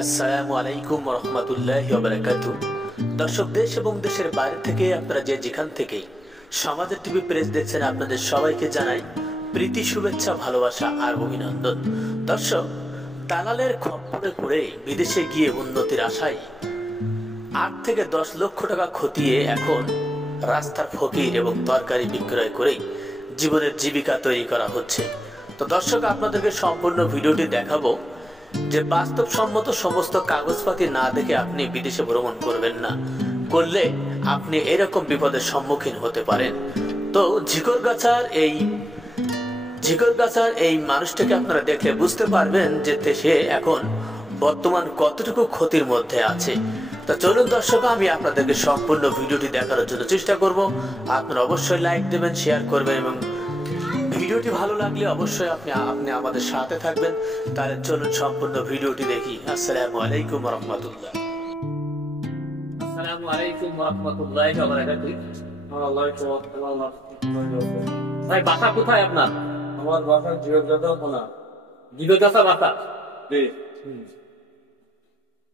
আসসালামু আলাইকুম ওয়া রাহমাতুল্লাহি ওয়া বারাকাতুহু। দর্শক, দেশ এবং দেশের বাইরে থেকে আপনারা যেখান থেকেই সমাজের টিভি প্রেস দেখছেন, আপনাদের সবাইকে জানাই প্রীতি, শুভেচ্ছা, ভালোবাসা আর অভিনন্দন। দর্শক, দালালের খপ্পরে পড়ে বিদেশে গিয়ে উন্নতির আশায় 8 থেকে 10 লক্ষ টাকা খতিয়ে এখন রাস্তার ফকির এবং তরকারি বিক্রয় করেই জীবনের জীবিকা তৈরি করা হচ্ছে। তো দর্শক, আপনাদেরকে সম্পূর্ণ ভিডিওটি দেখাবো যে বাস্তবসম্মত সমস্ত কাগজপাতি না দেখে আপনি বিদেশে ভ্রমণ করবেন না, করলে আপনি এরকম বিপদের সম্মুখীন হতে পারেন। তো ঝিকরগাছার এই মানুষটাকে আপনারা দেখলে বুঝতে পারবেন যে সে এখন বর্তমান কতটুকু ক্ষতির মধ্যে আছে। তো চলুন দর্শক, আমি আপনাদেরকে সম্পূর্ণ ভিডিওটি দেখানোর জন্য চেষ্টা করব। আপনারা অবশ্যই লাইক দেবেন, শেয়ার করবেন এবং ভিডিওটি ভালো লাগলে অবশ্যই আপনি আমাদের সাথে থাকবেন। তাহলে চলুন সম্পূর্ণ ভিডিওটি দেখি। আসসালামু আলাইকুম ওয়া রাহমাতুল্লাহ। আসসালামু আলাইকুম ওয়া রাহমাতুল্লাহি ওয়া বারাকাতুহু। ভাই, বাসা কোথায় আপনার? আমার বাসা জিরোগাছা থানা। জিরোগাছা বাসা? জি।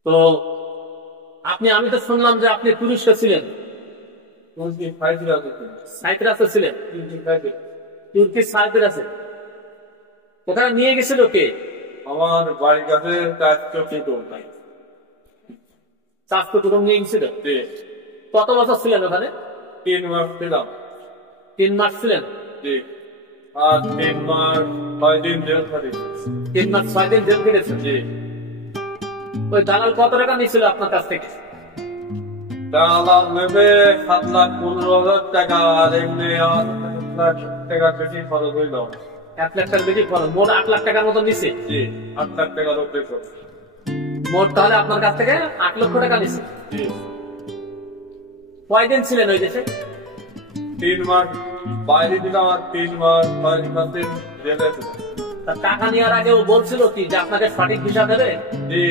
তো আমি তো শুনলাম যে আপনি টুরিস্টে ছিলেন। সাইপ্রাসে ছিলেন? তুর্কি সাইপ্রাসে। ওখানে নিয়ে গেছিল কে? আমার বাড়ির কাছে চাষতো কুটুম নিয়ে গেছিল। কত বছর ছিলেন ওখানে? 3 মাস ছিলাম। 3 মাস ছিলেন? জি। আর 3 মাস 6 দিন জেল খাটি। 3 মাস 6 দিন জেল খেটেছেন? জি। ওই দালাল কত টাকা নিয়েছিল আপনার কাছ থেকে? দালাল নেবে 7,15,000 টাকা, আর এমনি 1 লাখ টাকা বেশি খরচ হইল। 1 লাখ টাকার বেশি খরচ, মোট 8 লাখ টাকার মতো নিছে। জি, 8 লাখ টাকার উপরে খরচ। মোট তাহলে আপনার কাছ থেকে 8 লক্ষ টাকা নিছে। জি। কয়দিন ছিলেন ওই দেশে? 3 মাস বাইরে দিলাম, আর 3 মাস 5 দিন জেলে ছিলাম। টাকা নেওয়ার আগে ও বলছিল কি যে আপনাকে সঠিক ভিসা দেবে? জি,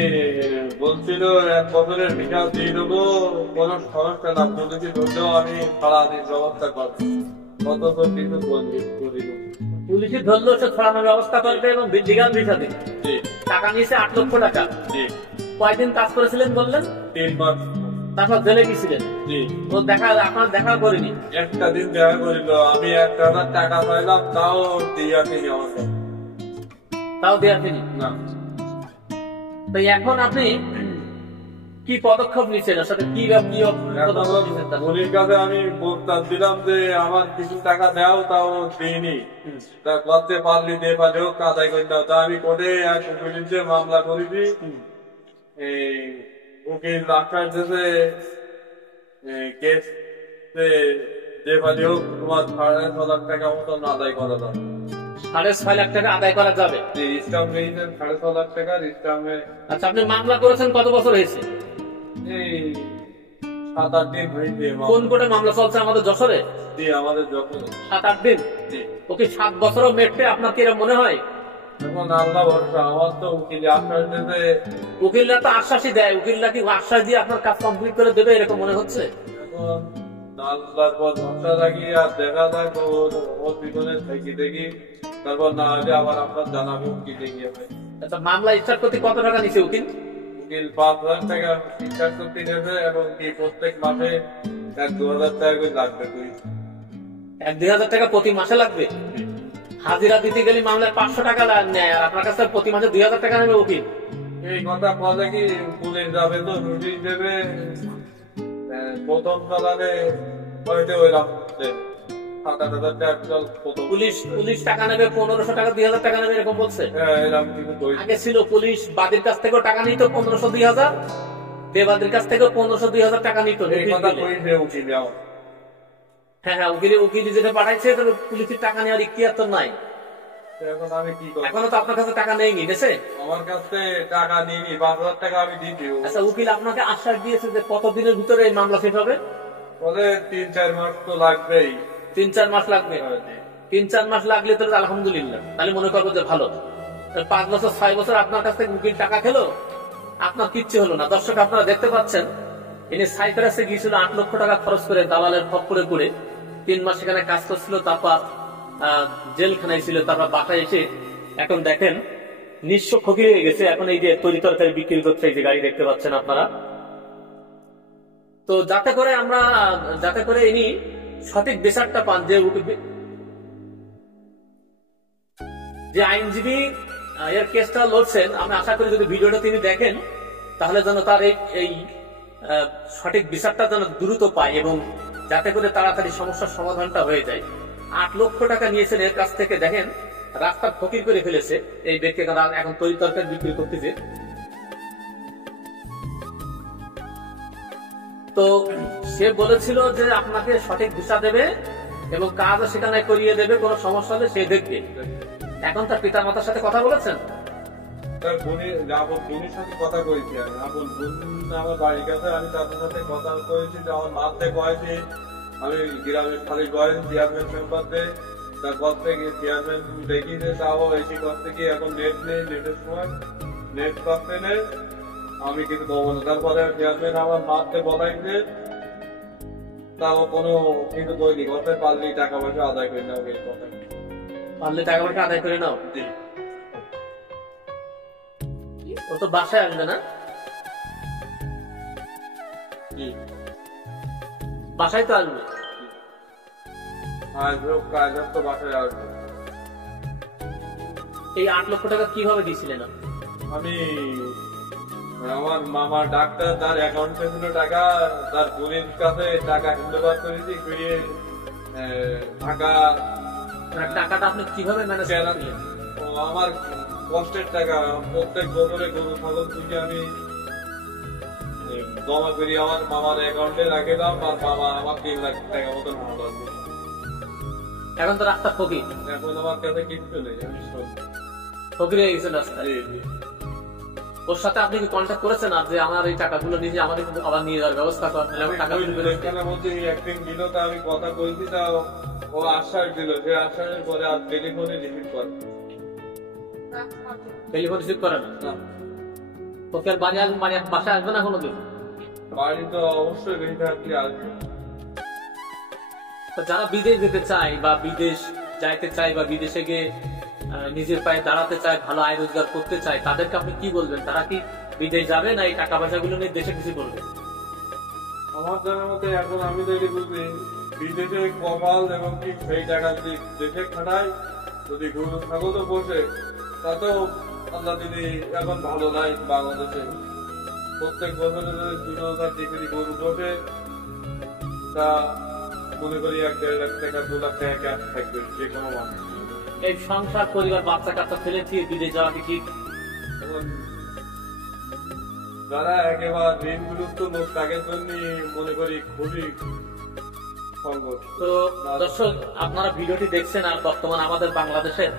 বলছিল 1 বছরের ভিসা দিয়ে দেবো, কোনো সমস্যা না, পুলিশে ধরলেও আমি সারাদিন ব্যবস্থা করবো। কত তো কিছু করিল। পুলিশে ধরলেও সে ছড়ানোর ব্যবস্থা করবে এবং লিগাল ভিসা দেবে। জি। টাকা নিয়েছে 8 লক্ষ টাকা। জি। কয়দিন কাজ করেছিলেন বললেন? 3 মাস। তারপর জেলে গেছিলেন? জি। ও আপনার দেখা করেনি? একটা দিন দেখা করিল, আমি 1,000 টাকা পাইলাম, তাও দিয়ে আসিনি আমাকে। তাও দেয়া তিনি না। তো এখন আপনি কি পদক্ষেপ নিচ্ছেন? আসলে কি উনির কাছে আমি প্রস্তাব দিলাম যে আমার কিছু টাকা দাও, তাও দিইনি। তা করতে পারলি দে, পারে হোক আদায় করে দাও। তা আমি কোর্টে এক উকিলকে মামলা করেছি। এই উকিল আশ্বাস দিয়েছে কেস যে পারে হোক তোমার 6.5 লাখ টাকা মতন আদায় করা যাবে। 6.5 লাখ টাকা আদায় করা যাবে? স্টাম্প নিয়েছেন 6.5 লাখ টাকার স্টাম্পে। আচ্ছা, আপনি মামলা করেছেন কত বছর হয়েছে? এই 7-8 দিন হয়েছে। কোন কোর্টে মামলা চলছে? আমাদের যশোরে? জি, আমাদের যশোরে। 7-8 দিন? জি। ওকে 7 বছরও মেটে আপনার কি এরকম মনে হয়? এখন আল্লাহ ভরসা। আমার তো উকিল আশ্বাস দিতে। উকিলরা তো আশ্বাসই দেয়, উকিলরা কি আশ্বাস দিয়ে আপনার কাজ কমপ্লিট করে দেবে এরকম মনে হচ্ছে? এখন আল্লাহর পর ভরসা রাখি, আর দেখা যাক ওর পিছনে দেখি। তারপর না হলে আবার আপনার জানাবো কি দেখি হবে। আচ্ছা, মামলা স্টার্ট করতে কত টাকা নিছে উকিল? উকিল 5 লাখ টাকা স্টার্ট করতে নেবে, এবং কি প্রত্যেক মাসে 1-2 হাজার টাকা করে লাগবে। 1-2 হাজার টাকা প্রতি মাসে লাগবে? হাজিরা দিতে গেলে মামলায় 500 টাকা নেয়, আর আপনার কাছে প্রতি মাসে 2,000 টাকা নেবে উকিল। এই কথা বলে কি পুলিশ যাবে তো নোটিশ দেবে, প্রথম চালানে হয়তো ওইরকম 7,000 টাকা পুলিশ টাকা নেবে 1,500 টাকা 2,000 টাকা নেবে এরকম বলছে। এরকম কিছু আগে ছিল পুলিশ বাদীর কাছ থেকেও টাকা নিত 1,500-2,000, বেবাদীর কাছ থেকেও 1,500-2,000 টাকা নিত। হ্যাঁ হ্যাঁ, উকিল যেটা পাঠাইছে পুলিশের টাকা নেওয়ার ইখতিয়ার তো নাই। এখন আমি কি করব? এখনো তো আপনার কাছে টাকা নেয়নি দেশে? আমার কাছে টাকা নিইনি, 5,000 টাকা আমি দিয়েছি। আচ্ছা, উকিল আপনাকে আশ্বাস দিয়েছে যে কতদিনের ভিতরে এই মামলা শেষ হবে? বলে 3-4 মাস তো লাগবেই। 3-4 মাস লাগবে? 3-4 মাস লাগলে তো আলহামদুলিল্লাহ, তাহলে মনে করবো যে ভালো। 5 বছর 6 বছর আপনার কাছ থেকে উকিল টাকা খেলো, আপনার কিচ্ছু হলো না। দর্শক, আপনারা দেখতে পাচ্ছেন ইনি সাইপ্রাসে গিয়েছিল 8 লক্ষ টাকা খরচ করে দালালের খপ্পরে পড়ে। 3 মাস সেখানে কাজ করছিল, তারপর জেলখানায় ছিল, তারপর বাসায় এসে এখন দেখেন নিঃস্ব ফকির হয়ে গেছে। এখন এই যে তরি তরকারি বিক্রি করছে, এই যে গাড়ি দেখতে পাচ্ছেন আপনারা। তো যাতে করে ইনি সঠিক বিচারটা পান, যে আইনজীবী এর কেসটা লড়ছেন, আমি আশা করি যদি ভিডিওটা তিনি দেখেন তাহলে যেন তার এই সঠিক বিচারটা যেন দ্রুত পায় এবং যাতে করে তাড়াতাড়ি সমস্যার সমাধানটা হয়ে যায়। 8 লক্ষ টাকা নিয়েছেন এর কাছ থেকে, দেখেন রাস্তা ফকির করে ফেলেছে এই ব্যক্তি, এখন তরি তরকারি বিক্রি করতেছে। তো সে বলেছিল যে আপনাকে সঠিক ভিসা দেবে এবং কাজও সেখানে করিয়ে দেবে, কোনো সমস্যা হলে সে দেখবে। এখন তার পিতা মাতার সাথে কথা বলেছেন? তার বোনের সাথে কথা কয়েছি আমি, আপন বোন আমার বাড়ির কাছে, আমি তাদের সাথে কথা কয়েছি যে আমার মাঠে কয়েছি, আমি গ্রামের খালি কয়েছি চেয়ারম্যান মেম্বারদের, তার পর থেকে চেয়ারম্যান দেখি যে তাও এসে করতে গিয়ে এখন নেট নেই, নেটের সময় নেট করতে নেই, আমি কিন্তু দেবো না। তারপরে চেয়ারম্যান আমার মাঠে বলাই যে তাও কোনো কিন্তু বইনি, করতে পারলেই টাকা পয়সা আদায় করে নেওয়া, পারলে টাকা পয়সা আদায় করে নাও। ও তো বাসায় আসবে না? বাসায় তো আসবে। তো বাসায় আসবে। এই 8 লক্ষ টাকা কিভাবে দিয়েছিলেন? আমি আমার মামা ডাক্তার, তার অ্যাকাউন্টে ছিল টাকা, তার বোনের কাছে টাকা হ্যান্ডওভার করেছি, করিয়ে টাকাটা আপনি কিভাবে ম্যানেজ করলেন? আমার কষ্টের টাকা, প্রত্যেক বছরে গরু ছাগল থেকে আমি জমা করি আমার মামার অ্যাকাউন্টে রাখে দাম, আর মামা আমার 3 লাখ টাকা মতন ভালো। এখন তো রাস্তা ফকির, এখন আমার কাছে কিচ্ছু নেই, আমি ফকির হয়ে গেছেন রাস্তায়। ওর সাথে আপনি কি কন্ট্যাক্ট করেছেন আর যে আমার এই টাকাগুলো নিজে আমাদের আবার নিয়ে যাওয়ার ব্যবস্থা করেন? একদিন দিল, তা আমি কথা বলছি, তা ও আশ্বাস দিল, যে আশ্বাসের পরে আর টেলিফোনে রিসিভ করে, টেলিফোন রিসিভ করে না। তোকে আর বাড়ি আসবে, বাসায় আসবে না কোনোদিন? বাড়ি তো অবশ্যই বেশি আসবে। যারা বিদেশ যেতে চায় বা বিদেশ যাইতে চায় বা বিদেশে গিয়ে নিজের পায়ে দাঁড়াতে চায়, ভালো আয় রোজগার করতে চায়, তাদেরকে আপনি কি বলবেন? তারা কি বিদেশ যাবে না এই টাকা পয়সাগুলো নিয়ে দেশে কিছু করবে? আমার জানার মতে এখন আমি যদি বুঝি বিদেশে কপাল এবং কি সেই টাকা যদি দেশে খাটাই, যদি গরু ছাগলও বসে, তাতেও আল্লাহ যদি এখন ভালো নাই বাংলাদেশে প্রত্যেক বছরে যদি 2,000 ডিগ্রি গরু বসে, তা মনে করি 1-1.5 লাখ টাকা 2 লাখ টাকা ক্যাশ থাকবে যে কোনো মানুষ। এই সংসার পরিবার বাচ্চা কাচ্চা ফেলেছি বিদেশ যাওয়া কি এখন যারা একেবারে ঋণগ্রস্ত লোক, তাদের জন্য মনে করি খুবই সংকট। তো দর্শক, আপনারা ভিডিওটি দেখছেন, আর বর্তমান আমাদের বাংলাদেশের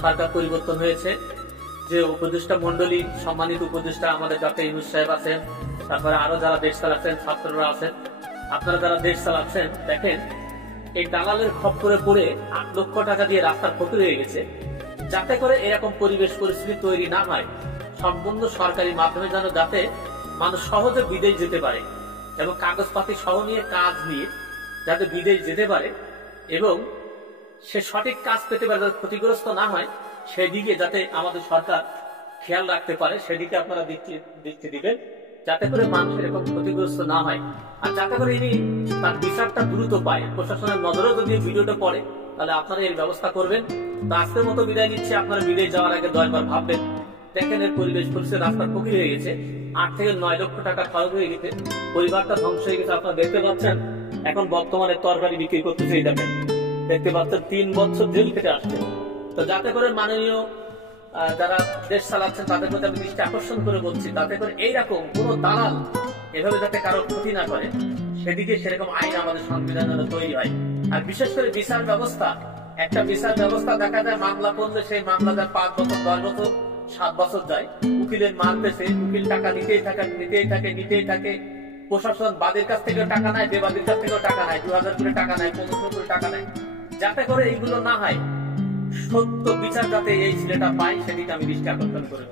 সরকার পরিবর্তন হয়েছে, যে উপদেষ্টা মন্ডলী, সম্মানিত উপদেষ্টা আমাদের ডক্টর ইউনূস সাহেব আছেন, তারপরে আরো যারা দেশ চালাচ্ছেন, ছাত্ররা আছেন, আপনারা যারা দেশ চালাচ্ছেন, দেখেন এই দালালের খপ্পরে পড়ে 8 লক্ষ টাকা দিয়ে রাস্তার ফকির হয়ে গেছে। যাতে করে এরকম পরিবেশ পরিস্থিতি তৈরি না হয়, সম্পূর্ণ সরকারি মাধ্যমে যেন যাতে মানুষ সহজে বিদেশ যেতে পারে এবং কাগজপাতি সহ নিয়ে কাজ নিয়ে যাতে বিদেশ যেতে পারে এবং সে সঠিক কাজ পেতে পারে, যাতে ক্ষতিগ্রস্ত না হয়, সেদিকে যাতে আমাদের সরকার খেয়াল রাখতে পারে, সেদিকে আপনারা দৃষ্টি দিবেন, যাতে করে মানুষ এরকম ক্ষতিগ্রস্ত না হয়, আর যাতে করে ইনি তার বিচারটা দ্রুত পায়। প্রশাসনের নজরেও যদি ভিডিওটা পড়ে তাহলে আপনারা এর ব্যবস্থা করবেন। তো আজকের মতো বিদায় নিচ্ছে, আপনারা বিদেশ যাওয়ার আগে 10 বার ভাববেন। দেখেন এর পরিবেশ পরিস্থিতি, রাস্তার ফকির হয়ে গেছে, 8 থেকে 9 লক্ষ টাকা খরচ হয়ে গেছে, পরিবারটা ধ্বংস হয়ে গেছে। আপনারা দেখতে পাচ্ছেন এখন বর্তমানে তরকারি বিক্রি করতেছে, এই দেখেন দেখতে পাচ্ছেন 3 বছর জেল খেটে আসছে। তো যাতে করে মাননীয় যারা দেশ চালাচ্ছেন তাদের প্রতি আমি দৃষ্টি আকর্ষণ করে বলছি, যাতে করে এইরকম কোন দালাল এভাবে যাতে কারো ক্ষতি না করে, সেদিকে সেরকম আইন আমাদের সংবিধানে তৈরি হয়। আর বিশেষ করে বিচার ব্যবস্থা, একটা বিচার ব্যবস্থা দেখা যায় মামলা করলে সেই মামলা যায় 5 বছর 10 বছর 7 বছর যায়, উকিলের মারতেছে, উকিল টাকা নিতেই থাকে। প্রশাসন বাদীর কাছ থেকে টাকা নেয়, বেবাদীর কাছ থেকেও টাকা নেয়, 2000 করে টাকা নেয়, 1500 করে টাকা নেয়। যাতে করে এইগুলো না হয়, সত্য বিচার যাতে এই ছেলেটা পায়, সেদিকে আমি দৃষ্টি আকর্ষণ করে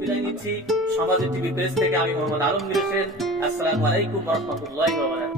বিদায় নিচ্ছি। সমাজের টিভি প্রেস থেকে আমি মোহাম্মদ আলমগীর হোসেন। আসসালামু আলাইকুম ওয়া রাহমাতুল্লাহি ওয়া বারাকাতুহু।